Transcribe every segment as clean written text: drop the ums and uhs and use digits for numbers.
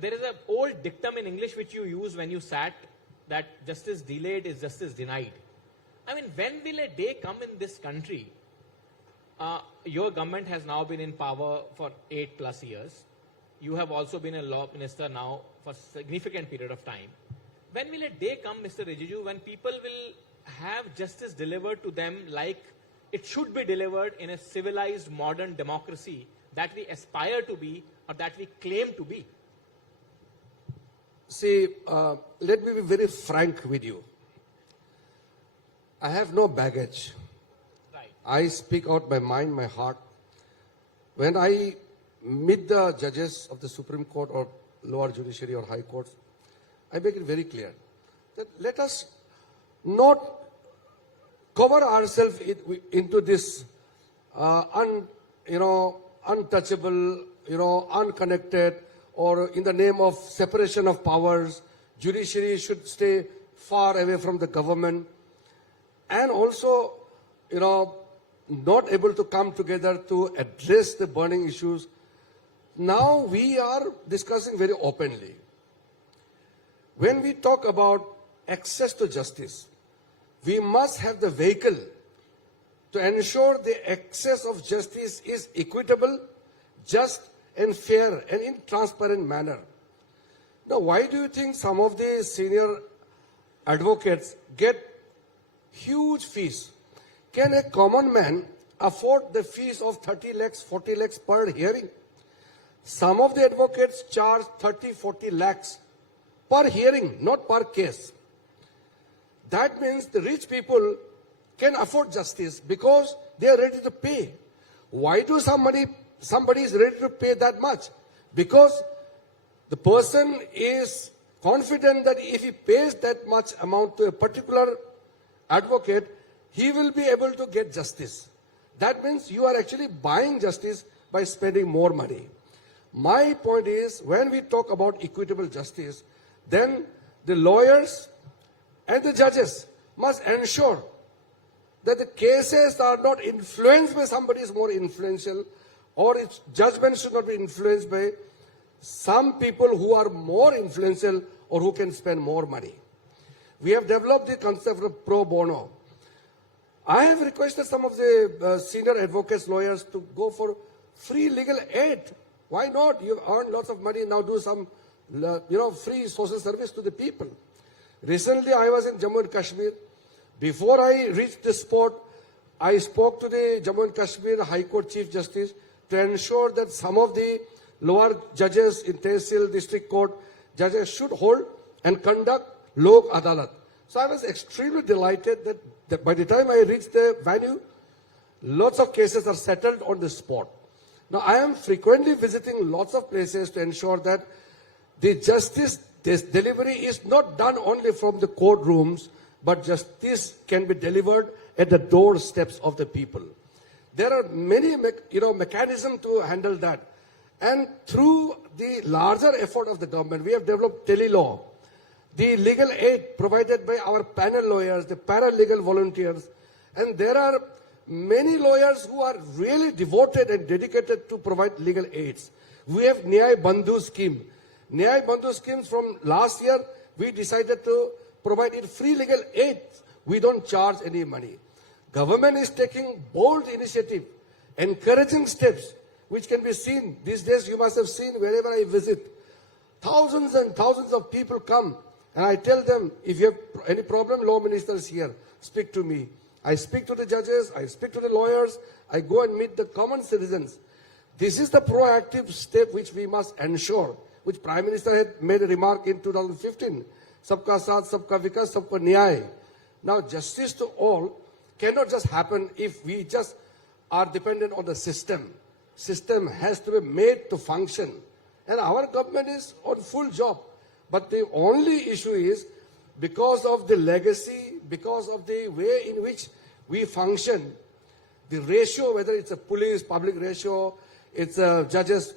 there is an old dictum in English which you use when you sat, that justice delayed is justice denied. I mean, when will a day come in this country? Your government has now been in power for 8+ years. You have also been a law minister now for a significant period of time. When will a day come, Mr. Rijiju, when people will have justice delivered to them like it should be delivered in a civilized modern democracy that we aspire to be or that we claim to be? See, let me be very frank with you. I have no baggage. Right. I speak out my mind, my heart. When I meet the judges of the Supreme Court or lower judiciary or high courts, I make it very clear that let us not cover ourselves into this untouchable, unconnected, or in the name of separation of powers, judiciary should stay far away from the government, and also, not able to come together to address the burning issues. Now we are discussing very openly. When we talk about access to justice, we must have the vehicle to ensure the access of justice is equitable, just and fair and in transparent manner. Now, why do you think some of the senior advocates get huge fees? Can a common man afford the fees of 30 lakhs, 40 lakhs per hearing? Some of the advocates charge 30, 40 lakhs per hearing, not per case. That means the rich people can afford justice because they are ready to pay. Why do somebody is ready to pay that much? Because the person is confident that if he pays that much amount to a particular advocate, he will be able to get justice. That means you are actually buying justice by spending more money. My point is, when we talk about equitable justice, then the lawyers and the judges must ensure that the cases are not influenced by somebody is more influential, or its judgment should not be influenced by some people who are more influential or who can spend more money. We have developed the concept of pro bono. I have requested some of the senior advocates, lawyers to go for free legal aid. Why not? You earn lots of money, now do some free social service to the people. Recently, I was in Jammu and Kashmir. Before I reached the spot, I spoke to the Jammu and Kashmir High Court Chief Justice to ensure that some of the lower judges in Tehsil District Court, judges should hold and conduct Lok Adalat. So I was extremely delighted that by the time I reached the venue, lots of cases are settled on the spot. Now, I am frequently visiting lots of places to ensure that the justice delivery is not done only from the courtrooms, but justice can be delivered at the doorsteps of the people. There are many mechanisms to handle that. And through the larger effort of the government, we have developed tele-law, the legal aid provided by our panel lawyers, the paralegal volunteers, and there are many lawyers who are really devoted and dedicated to provide legal aids. We have Nyay Bandhu scheme. Nyay Bandhu schemes from last year, we decided to provide it free legal aid. We don't charge any money. Government is taking bold initiative, encouraging steps, which can be seen. These days, you must have seen wherever I visit. Thousands and thousands of people come, and I tell them, if you have any problem, law minister is here, speak to me. I speak to the judges, I speak to the lawyers, I go and meet the common citizens. This is the proactive step which we must ensure, which Prime Minister had made a remark in 2015. Sabka Saath, Sabka Vikas, Sabka Nyay. Now, justice to all cannot just happen if we just are dependent on the system. System has to be made to function. And our government is on full job. But the only issue is, because of the legacy, because of the way in which we function, the ratio, whether it's a police public ratio, it's a judges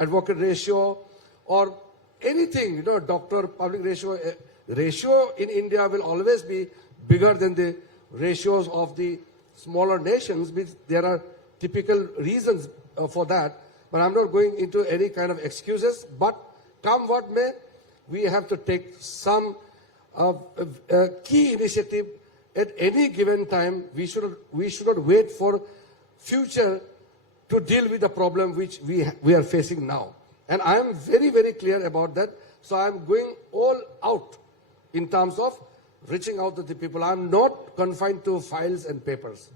advocate ratio, or anything, doctor public ratio in India will always be bigger than the ratios of the smaller nations. There are typical reasons for that, but I'm not going into any kind of excuses. But come what may, we have to take some key initiative at any given time. We should not wait for future to deal with the problem which we are facing now. And I am very, very clear about that. So I am going all out in terms of reaching out to the people. I am not confined to files and papers.